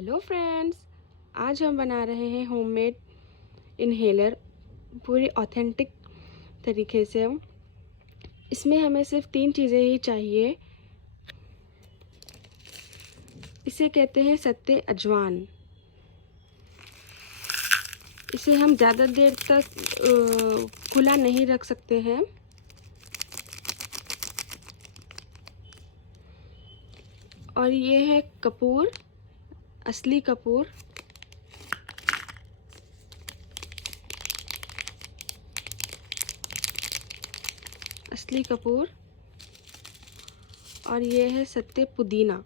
Hello friends, आज हम बना रहे हैं होममेड इन्हेलर पूरी ऑथेंटिक तरीके से। इसमें हमें सिर्फ 3 चीज़ें ही चाहिए। इसे कहते हैं सत्ते अजवान। इसे हम ज़्यादा देर तक खुला नहीं रख सकते हैं। और ये है कपूर, असली कपूर। असली कपूर। और ये है सत्ते पुदीना।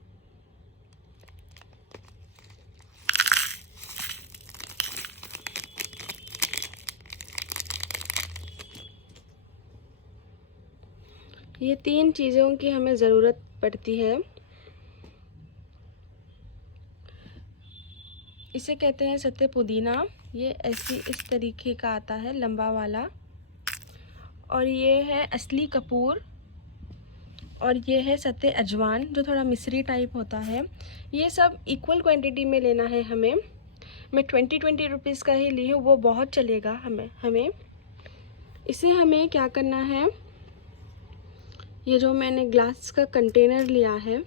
ये 3 चीज़ों की हमें ज़रूरत पड़ती है। इसे कहते हैं सत्ते पुदीना। ये इस तरीके का आता है, लंबा वाला। और ये है असली कपूर। और ये है सत्ते अजवान, जो थोड़ा मिस्री टाइप होता है। ये सब इक्वल क्वांटिटी में लेना है हमें। मैं 20 रुपीज़ का ही ली हूँ, वो बहुत चलेगा हमें। इसे हमें क्या करना है, ये जो मैंने ग्लास का कंटेनर लिया है,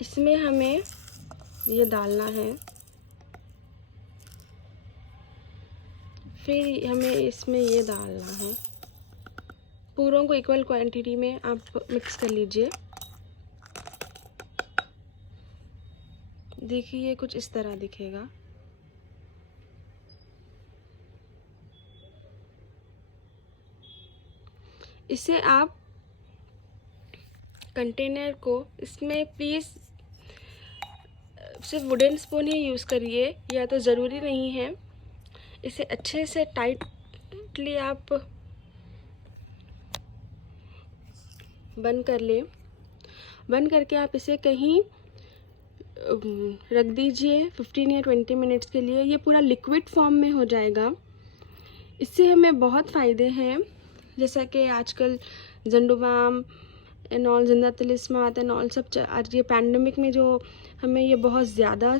इसमें हमें ये डालना है। फिर हमें इसमें ये डालना है। पूरों को इक्वल क्वांटिटी में आप मिक्स कर लीजिए। देखिए, ये कुछ इस तरह दिखेगा। इसे आप कंटेनर को, इसमें प्लीज़ सिर्फ वुडन स्पून ही यूज़ करिए, या तो ज़रूरी नहीं है। इसे अच्छे से टाइटली आप बंद कर लें। बंद करके आप इसे कहीं रख दीजिए 15 या 20 मिनट्स के लिए। ये पूरा लिक्विड फॉर्म में हो जाएगा। इससे हमें बहुत फ़ायदे हैं, जैसा कि आजकल झंडूबाम एंड ऑल, जिंदा तिलिस्मात एंड ऑल सब आज ये पैंडमिक में जो हमें ये बहुत ज़्यादा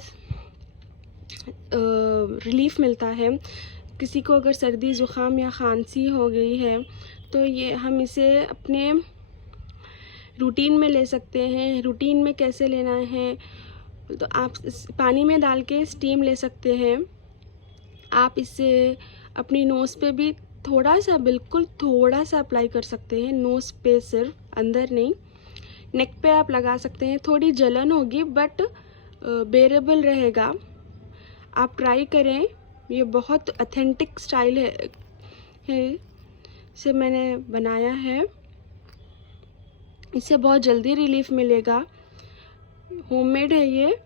रिलीफ मिलता है। किसी को अगर सर्दी ज़ुकाम या खांसी हो गई है तो ये हम इसे अपने रूटीन में ले सकते हैं। रूटीन में कैसे लेना है, तो आप पानी में डाल के स्टीम ले सकते हैं। आप इसे अपनी नोज़ पे भी थोड़ा सा, बिल्कुल थोड़ा सा अप्लाई कर सकते हैं, नोज़ पे सिर्फ, अंदर नहीं। नेक पे आप लगा सकते हैं। थोड़ी जलन होगी बट बेरेबल रहेगा। आप ट्राई करें। ये बहुत ऑथेंटिक स्टाइल है से मैंने बनाया है। इससे बहुत जल्दी रिलीफ मिलेगा। होममेड है ये।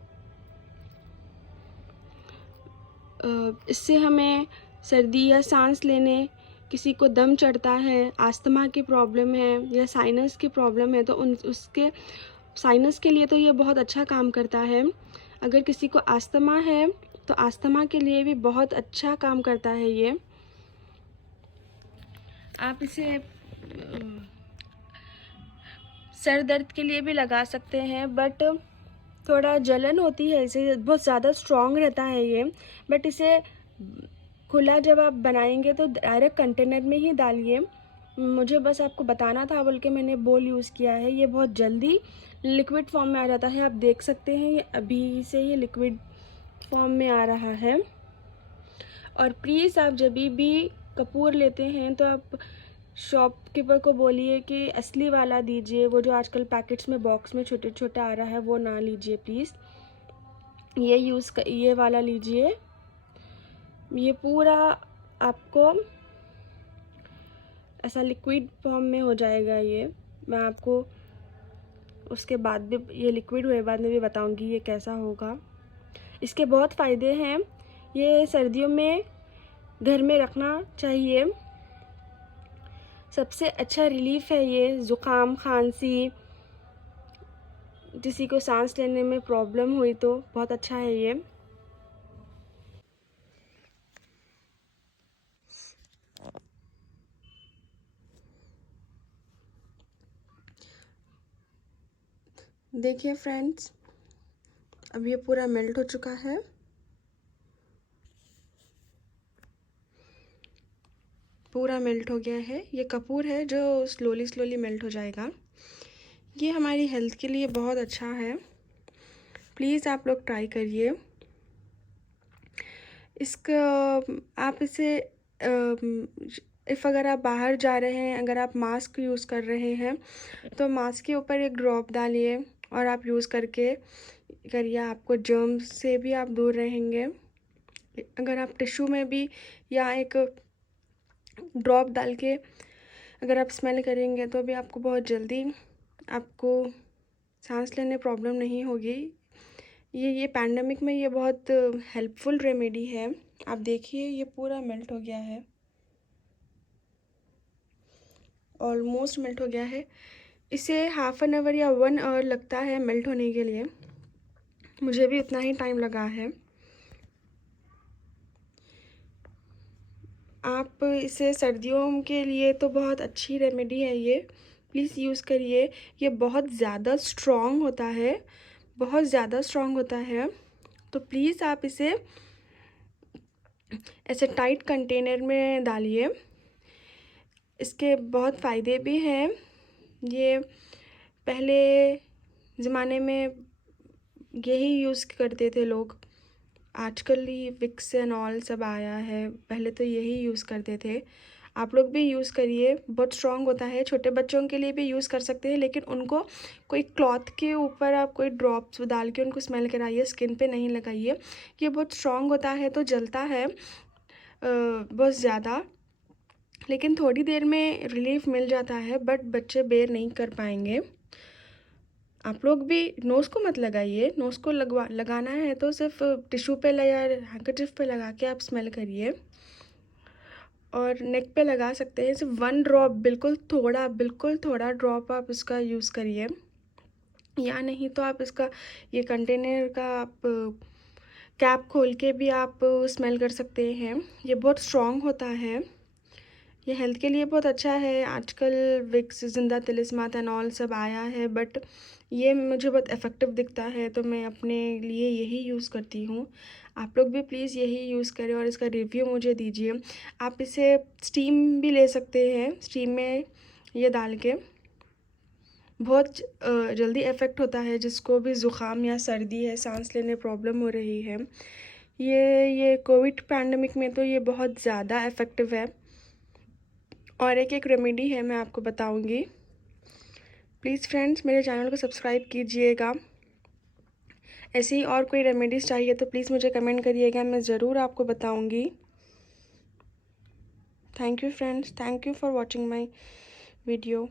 इससे हमें सर्दी या सांस लेने, किसी को दम चढ़ता है, अस्थमा की प्रॉब्लम है या साइनस की प्रॉब्लम है, तो उसके साइनस के लिए तो ये बहुत अच्छा काम करता है। अगर किसी को अस्थमा है तो अस्थमा के लिए भी बहुत अच्छा काम करता है ये। आप इसे सर दर्द के लिए भी लगा सकते हैं, बट थोड़ा जलन होती है इसे, बहुत ज़्यादा स्ट्रॉन्ग रहता है ये। बट इसे खुला जब आप बनाएंगे तो डायरेक्ट कंटेनर में ही डालिए। मुझे बस आपको बताना था बोल के मैंने बोल यूज़ किया है। ये बहुत जल्दी लिक्विड फॉर्म में आ जाता है। आप देख सकते हैं ये अभी से ये लिक्विड फॉर्म में आ रहा है। और प्लीज़ आप जब भी कपूर लेते हैं तो आप शॉपकीपर को बोलिए कि असली वाला दीजिए। वो जो आजकल पैकेट्स में बॉक्स में छोटे छोटे आ रहा है वो ना लीजिए प्लीज़। ये वाला लीजिए। ये पूरा आपको ऐसा लिक्विड फॉर्म में हो जाएगा। ये मैं आपको उसके बाद भी, ये लिक्विड हुए बाद में भी बताऊंगी ये कैसा होगा। इसके बहुत फ़ायदे हैं। ये सर्दियों में घर में रखना चाहिए। सबसे अच्छा रिलीफ है ये। ज़ुकाम, खांसी, किसी को सांस लेने में प्रॉब्लम हुई तो बहुत अच्छा है ये। देखिए फ्रेंड्स, अब ये पूरा मेल्ट हो चुका है। पूरा मेल्ट हो गया है। ये कपूर है जो स्लोली स्लोली मेल्ट हो जाएगा। ये हमारी हेल्थ के लिए बहुत अच्छा है। प्लीज़ आप लोग ट्राई करिए इसका। आप इसे अगर आप बाहर जा रहे हैं, अगर आप मास्क यूज़ कर रहे हैं तो मास्क के ऊपर एक ड्रॉप डालिए और आप यूज़ करके करिए, आपको जर्म्स से भी आप दूर रहेंगे। अगर आप टिश्यू में भी या एक ड्रॉप डाल के अगर आप स्मेल करेंगे तो भी आपको बहुत जल्दी आपको सांस लेने प्रॉब्लम नहीं होगी। ये पैंडेमिक में ये बहुत हेल्पफुल रेमेडी है। आप देखिए ये पूरा मेल्ट हो गया है, ऑलमोस्ट मेल्ट हो गया है। इसे हाफ एन आवर या 1 आवर लगता है मेल्ट होने के लिए। मुझे भी उतना ही टाइम लगा है। आप इसे सर्दियों के लिए तो बहुत अच्छी रेमेडी है ये, प्लीज़ यूज़ करिए। ये बहुत ज़्यादा स्ट्रॉन्ग होता है, बहुत ज़्यादा स्ट्रॉन्ग होता है। तो प्लीज़ आप इसे ऐसे टाइट कंटेनर में डालिए। इसके बहुत फ़ायदे भी हैं। ये पहले ज़माने में यही यूज़ करते थे लोग। आजकल ही विक्स एंड ऑल सब आया है, पहले तो यही यूज़ करते थे। आप लोग भी यूज़ करिए, बहुत स्ट्रॉन्ग होता है। छोटे बच्चों के लिए भी यूज़ कर सकते हैं, लेकिन उनको कोई क्लॉथ के ऊपर आप कोई ड्रॉप्स डाल के उनको स्मेल कराइए, स्किन पे नहीं लगाइए। ये बहुत स्ट्रॉन्ग होता है तो जलता है बहुत ज़्यादा, लेकिन थोड़ी देर में रिलीफ मिल जाता है, बट बच्चे बेर नहीं कर पाएंगे। आप लोग भी नोज़ को मत लगाइए। नोज़ को लगाना है तो सिर्फ टिश्यू पे या हैंकरचिफ पे लगा के आप स्मेल करिए, और नेक पे लगा सकते हैं। सिर्फ 1 ड्रॉप, बिल्कुल थोड़ा ड्रॉप आप इसका यूज़ करिए, या नहीं तो आप इसका ये कंटेनर का आप कैप खोल के भी आप स्मेल कर सकते हैं। ये बहुत स्ट्रॉन्ग होता है, ये हेल्थ के लिए बहुत अच्छा है। आजकल विक्स, जिंदा तिलिस्मात एंड ऑल सब आया है, बट ये मुझे बहुत इफ़ेक्टिव दिखता है तो मैं अपने लिए यही यूज़ करती हूँ। आप लोग भी प्लीज़ यही यूज़ करें और इसका रिव्यू मुझे दीजिए। आप इसे स्टीम भी ले सकते हैं, स्टीम में ये डाल के बहुत जल्दी इफ़ेक्ट होता है। जिसको भी ज़ुकाम या सर्दी है, सांस लेने प्रॉब्लम हो रही है, ये कोविड पैंडमिक में तो ये बहुत ज़्यादा इफ़ेक्टिव है। और एक रेमेडी है, मैं आपको बताऊंगी। प्लीज़ फ्रेंड्स मेरे चैनल को सब्सक्राइब कीजिएगा। ऐसे ही और कोई रेमेडीज़ चाहिए तो प्लीज़ मुझे कमेंट करिएगा, मैं ज़रूर आपको बताऊंगी। Thank you friends, thank you for watching my video.